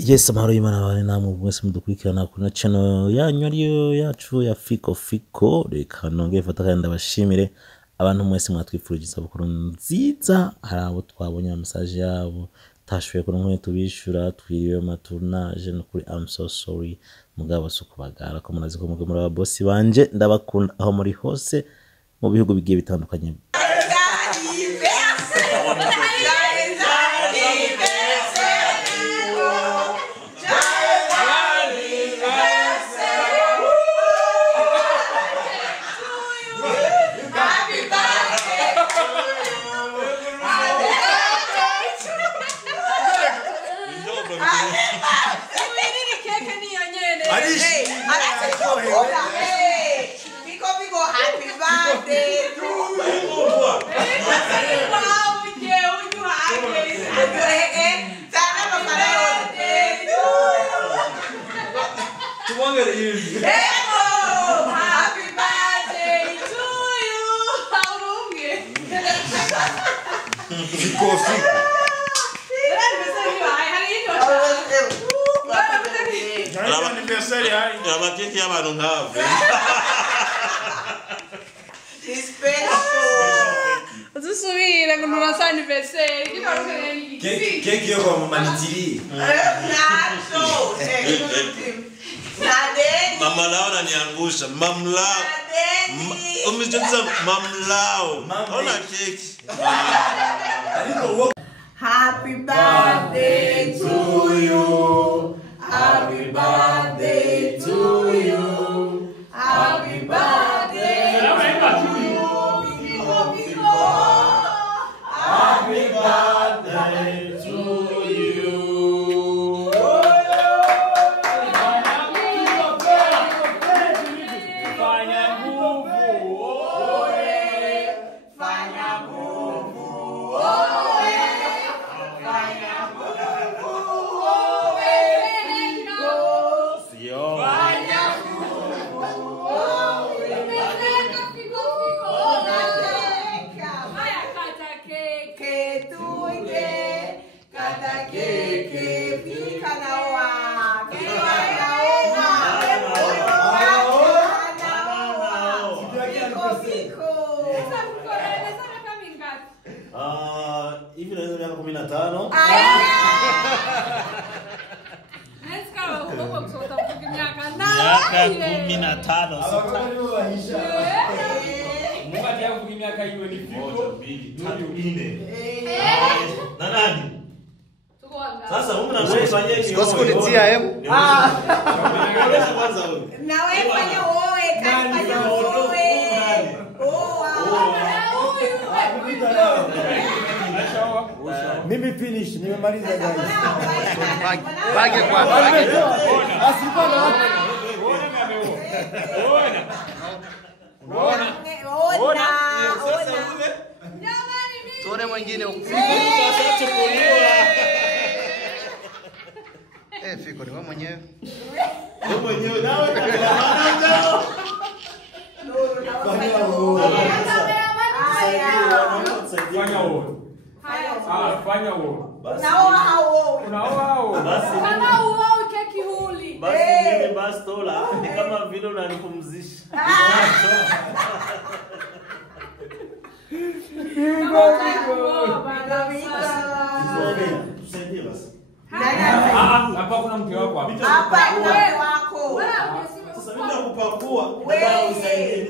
Yes, amahoro y'Imana bane namwe mwese mudukurikirana kuna channel yanyu ariyo yacu ya Fiko. Reka nongeye fata kandi ndabashimire abantu mwese mwatwifurije isabukuru nziza. Hari abo twabonye message yabo tashoboye kuronka tubishura twiriwe matournage no kuri I'm so sorry mugabo sukubagara ko munazi ko muri aba boss banje ndabakunda aho muri hose mu bihugu bigiye bitandukanye. Che io con manitiri. Mama lao ananiangusha. Mamlao. Umejeza mamlao. Ona keki. Happy birthday to you. Happy birthday to you. Happy birthday to you. Happy birthday to you. Hivi naweza miaka 15. Sasa huko na wewe fanyeni. Sikosi kunitia hemu. Kwanza wewe. Na wewe fanya wewe kazi fanya wewe. Mimi finish, nimemaliza guys. Bage kwa bage. Asipana wapi? Ona. Tuone mwingine huko. Fiko ni wewe mwenyewe. Wewe mwenyewe nawe Fanya uo. Unaoa hao. Unaoa hao. Kama uo keki huli. Basi mimi basi tola ni kama vile unanipumzisha. Tusaidie basi. Hapa kuna mke wako hapa. Hapa wewe wako. Sasa mimi nakupakua. Wewe usaidie.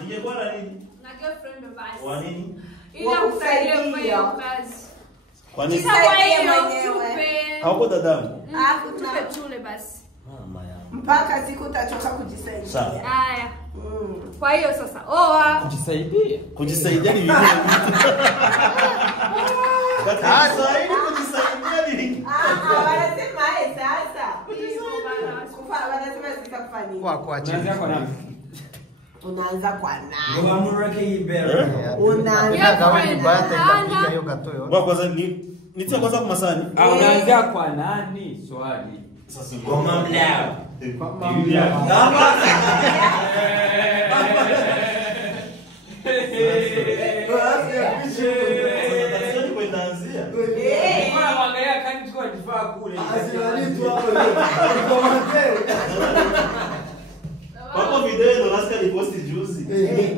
Ningekuwa na nini? Na girlfriend basi. Wa nini? Ila kusaidia kazi. Kwa nini? Hauko dadangu? Tupe basi. Mama yangu. Mpaka siku utachoka kujisaidia. Sawa. Haya. Kwa hiyo sasa oa. Kujisaidia ni nini? Kujisaidia ni wanasema sasa. Wanasema sasa kufanya. Kwa kuacha. Unaanza kwa nani? Ndio amureke ibere. Unaanza kwa nani baada ya hiyo katoyo. Kwa kwanza nitia kwanza kwa masani. Unaanza kwa nani? Swali. Sasa kwa mamlao. Kwa mamlao. wajifaa kule. Wako video Noraska aliposti juzi.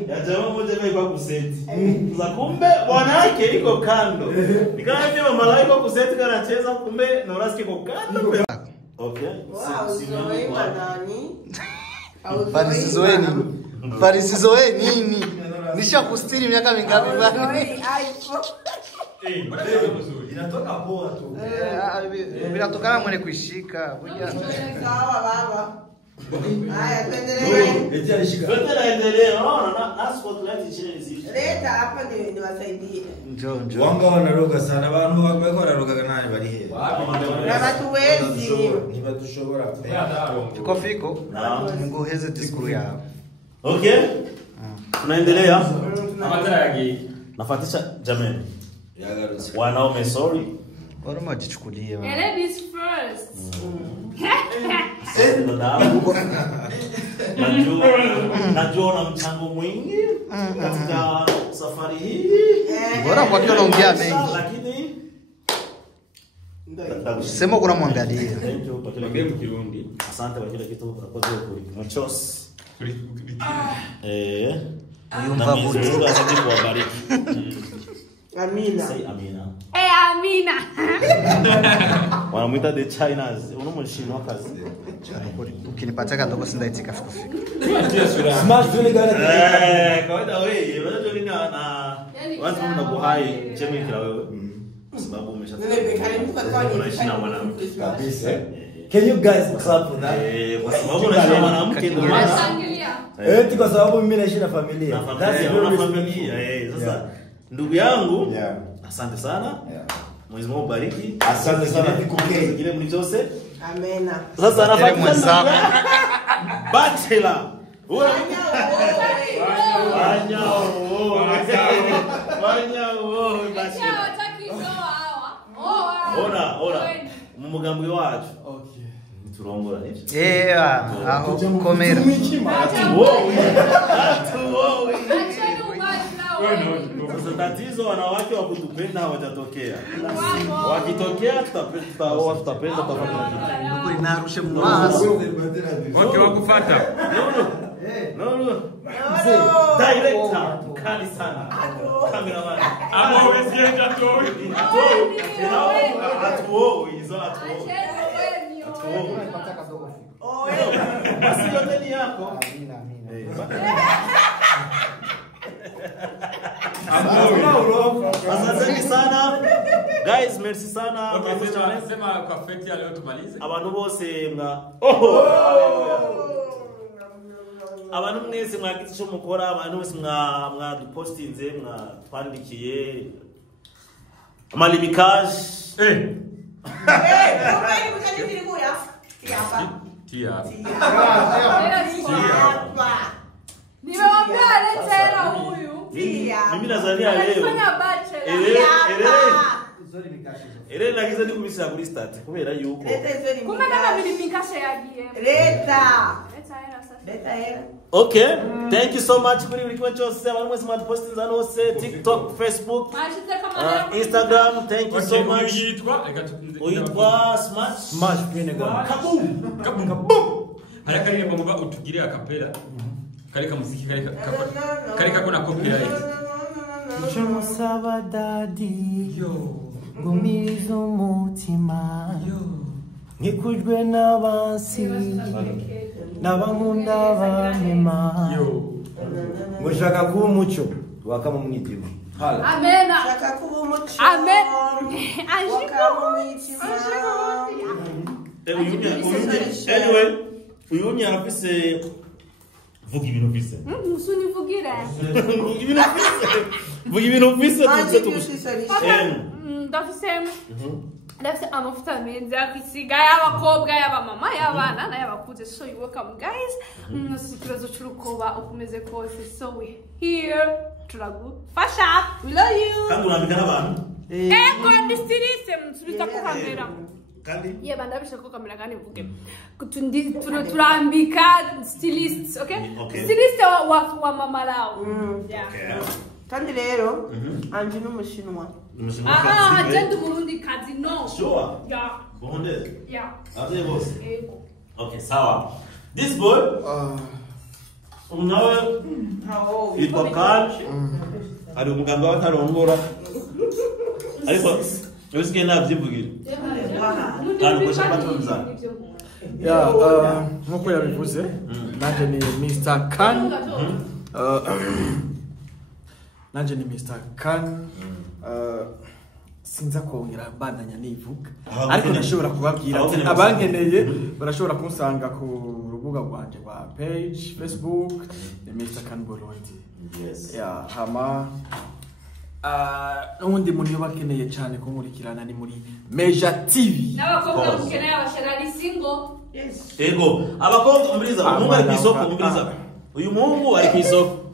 Ya jamaa mmoja ambaye kuseti. Za kumbe bwana yake iko kando. Nikaambia mama lao iko kuseti kana anacheza kumbe Noraska iko kando. Okay. Farisizoe nini? Nisha kustiri miaka mingapi bani? Inatoka poa tu. Vinatokana mwenye kuishika. Sawa baba. Haya tuendelee. Eti alishika. Tuendelee. Na spotlight chini zishi. Leta hapa ni wasaidie. Njoo. Wanga wanaroga sana abantu wako wanaroga nani bali he. Na watu wezi. Ni watu shobora. Fiko. Mungu heze diskuru yao. Okay. Tunaendelea. Amatagi. Nafuatisha jamani. Yagarutse. Wanaume sorry. Bora majichukulie. Ladies first. Najua na mchango mwingi katika safari hii. Bora kwa kile unaongea mengi. Lakini Sema kuna mwangalia. thank you kwa kile Ongea kitu. mkirundi. Asante kwa kile kitu kwa kuli. Mchos. Yumva Mungu buti. azidi kuwabariki. Amina. Say amina. Amina. Wanamuita the Chinas. Unamushino kazi. Ukinipatia kadogo sindaitika fiko. Smash vile gani? Kawaida wewe, unajua nini na watu mnakuhai chemi kila wewe. Sababu unaishi na mwanamke. Kabisa. Can you guys clap for that? Kwa sababu unaishi na mwanamke ndio maana. Shangilia. Eti kwa sababu mimi naishi na familia. Na familia. Sasa ndugu yangu, Yeah. asante sana. Mwenyezi Mungu bariki. Asante sana Kile kile mlichose. Amena. Sasa anafuata mwenzako. Bachelor. Ora. Mumugambi wacu. Okay. Turongora niki? Aho komera. Sasa tatizo wanawake wa kutupenda hawajatokea. Wakitokea tutapenda tafadhali. Kuri narushe mwaso. Okay, wakufuata. No. Director kali sana. Cameraman. Ama wewe sienda toi. Basi yote ni yako. Asante sana. Guys, merci sana. Sema kwa feti ya leo tumalize. Abantu bose abantu mwese mwagize icyo mukora, abantu bose mwadupostinze, mwatwandikiye amalimikaje. Tia. Nimewambia tena huyu. Mimi nazania leo. Alifanya bachelor. Ere nagize ndi kubisa kuri start kubera yuko. Kumbe kama milimikasha yagiye. Leta. Leta hela. Okay, thank you so much kuri buri kimwe cyose abantu mwese mwadupostinze hano hose TikTok, Facebook, Instagram. Thank you so much. Uitwa Smash Vinegar. Kaboom. Haraka ile mambo utugire akapela. Kareka muziki kareka kuna copyright. Musaba dadi Yo. Gumirizo mutima Yo. Ngikujwe n'abansi n'abankunda bamema Yo. Ngushaka kuba umuco wakama mwitiwe Amena. Shaka kuba umuco. Amen. Anyway, uyu afise vuga ibintu bise. Musunivugire. Vuga ibintu bise tuze Ndafise amavuta meza yo kwisiga y'abakobwa y'abamama y'abana n'ayabakuze. So you welcome guys. Ikibazo cy'urukoba ukomeze kose. So we here turagufasha. We love you. kandi urambika n'abantu. Ego ndistilise msubiza ku kamera. Kandi Yeba ndabisha ko kamera kandi mvuge. Turambika stylist, okay? Stylist wa mama lao. Yeah. Kandi rero anje n'umushinwa. Agenda umurundi kazi no. Sure. Yeah. Bondez. Yeah. After boss. Ego. Okay, sawa. This boy, unawe yitwa Kal. Ari umuganga w'akarongora. Ariko yosike navyivugira. Kandi ko shabatonza. Nkuko yabivuze nanje ni Mr. Khan. Nanje ni Mr. Khan. Sinza kongera bandanya nivuga ariko ndashobora kubabwira ati abankeneye barashobora kunsanga ku rubuga rwanje rwa page Facebook ni Mr. Khan Burundi. Yes. Ya hama n'undi muntu bakeneye cyane kunkurikirana ni muri Meja TV. N'abakobwa mukeneye abasharari single. Yes. Ego, abakobwa umuriza umuntu ari kwisoko umuriza. Uyu muhungu ari kwisoko.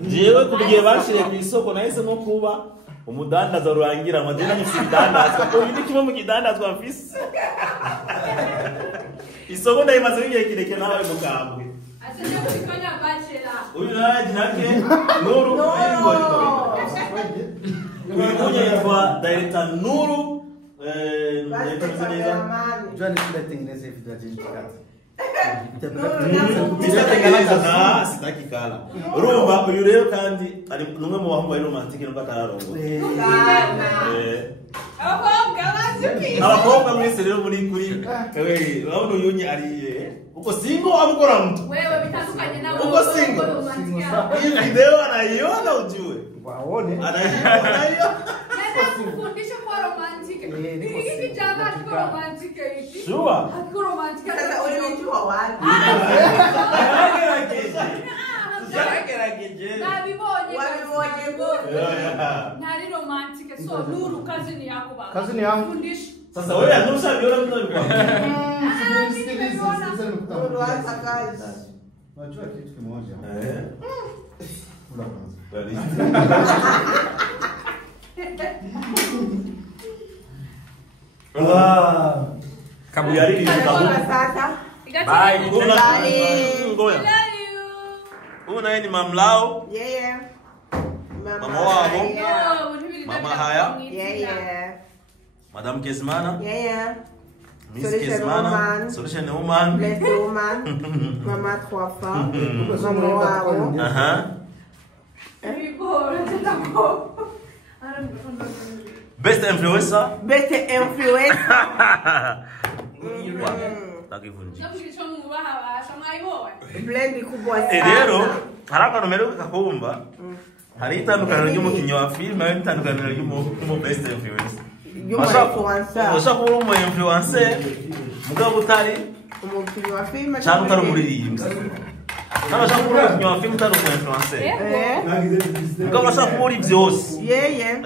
Jewe kubigiye bashire kwisoko nahise no kuba umudandaza rurangira amajina n'ifidandazwa ko ndi kimwe mu kidandazwa mfise. Isoko ndayimaze ngiye kireke nawe mugambwe. Asije kubikanya bachelor. Uyu naje nake Nuru ingo. Uyu yitwa Director Nuru Johnny tunatengeneza vitu vya jintikati. Sitaki kala. Urumva uyu rero kandi ari numwe mu bahungu bari romantique nuko atararongo. Abakobwa mwese rero muri kuri urabona uyu ari uko singo abukora mtu. Wewe bitandukanye nawe. Uko singo. Hii video anaiona ujue. Waone. Anaiona. Kufundisha kwa romantique. Hiki kijana kwa romantique hivi. Sure. Kwa romantique. Sasa ule mtu wa wapi? Nari romantique so Nuru kazi ni yako baba. Kazi ni yangu. Fundisha. Sasa wewe anusha biona mtu alikuwa. Nuru hata kazi. Unajua kitu kimoja. Kula kwanza. Kamu yari ni Sasa. Bye. Ngoja. Love Huyu naye ni mamlao. Yeah. Mama wabo. you. Mama haya. Yeah. Madam Kesmana. Yeah. Miss Solution Kesmana. woman. Solution woman. Blessed woman. Mama trois femmes. Mama wabo. Aha. Best influencer. Best influence. Takivunji. Blend kubwa Rero sana. haraka numero kakumba. Hari itandukaniro ry'umukinyi wa film hari itandukaniro ry'umu best influencer. Bashaka kuba umu influencer mugabo utari Umukinnyi wa filime cyangwa utari umuririmbyi. Nabashaka kuba umukinnyi wa film utari umu influencer. Mugabo bashaka kuba uri byose. Yeah.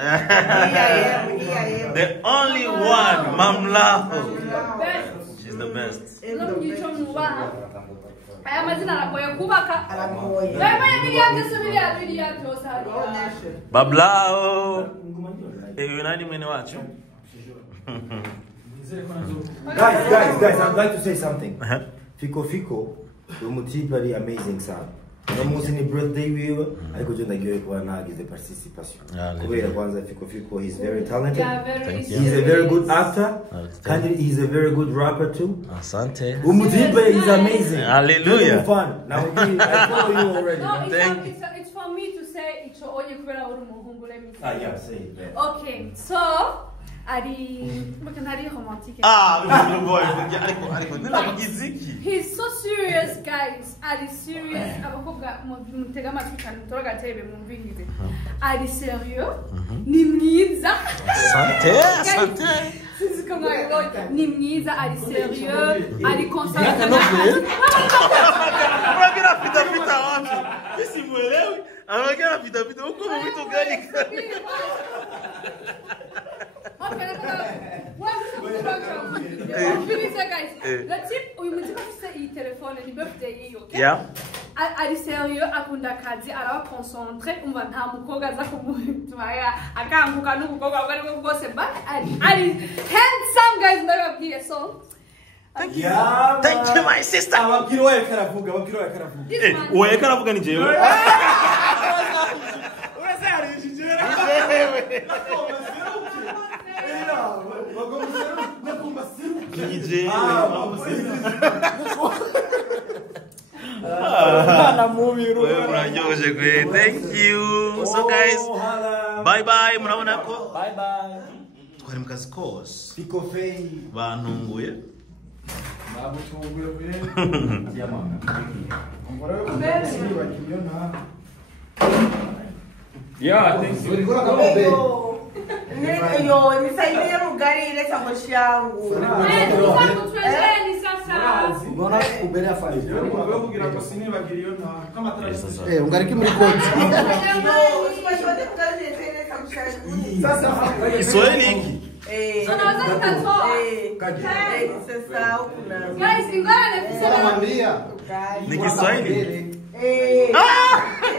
The only one Mamlao. She's the best. Aya mazina aragoye kubaka. Aragoye. Miliard yose hariya. Bablao. Uyu nani mwene wacu? Guys, I'd like to say something. Fico, umutipe ari amazing sana. Namuzi ni birthday wiwe, ariko je ndagiye kwa nagize participation. Kubera kwanza Fico, he's very talented. Yeah, very He's a very good actor. And he's a very good rapper too. Asante. Umutipe is amazing. Hallelujah. Fun. Now I follow you already. No, it's for me to say it's onye kubera uri umuhungu, let me say. Yeah, say it. Yeah. Okay, so ari romantic. Boy, ariko ndinakugiziki. He's so serious, guys. Ari serious. Abakobwa mutega amatwi cyane mutoraga tebe mumvingize. Ari serious. Ni mwiza. Asante. Sisi kama ni mwiza, ari serious. Ari concentré. Unagira pita wapi? Sisi muelewi. Anagira pita huko vitu gani? Yeah. Ari serieux akunda kazi araba concentré umva nta mukobwa aza kumutwaya akanguka n'ubukobwa bwari bwose but ari handsome guys ndababwiye so Thank you my sister. Ababwira waye karavuga. Waye karavuga ni jewe. Bagomba nije wewe mnajoshe kwe. Thank you. So guys, bye bye. Mnaona ko Bye bye. twari mukazi kose Fiko Fei. bantunguye. Babutunguye kwe. Yeah, thank you. Yo, nisaidie mugari cha moshi yangu. Ungariki muri konti. Kiswahili hiki. Ni Kiswahili.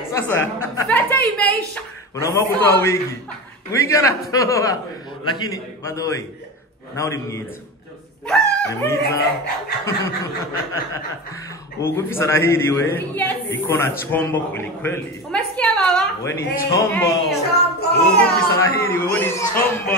Sasa Fete imeisha. unaamua kutoa wigi. Wigi anatoa. Lakini by the way, nao ni mwiza. Ni mwiza. Ugupi sana hili we. Iko na chombo kweli kweli. Umesikia baba? Wewe ni chombo. Ugupi sana hili wewe ni chombo.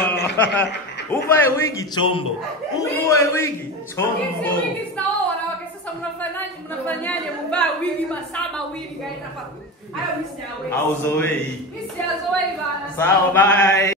Uvae wigi chombo. Uvae wigi chombo. Wigi sawa wanawake sasa mnafanyaje mbaya wigi masama wigi guys hapa. Hayo msiawe. Auzoei. Msiazoei bana. Sawa bye.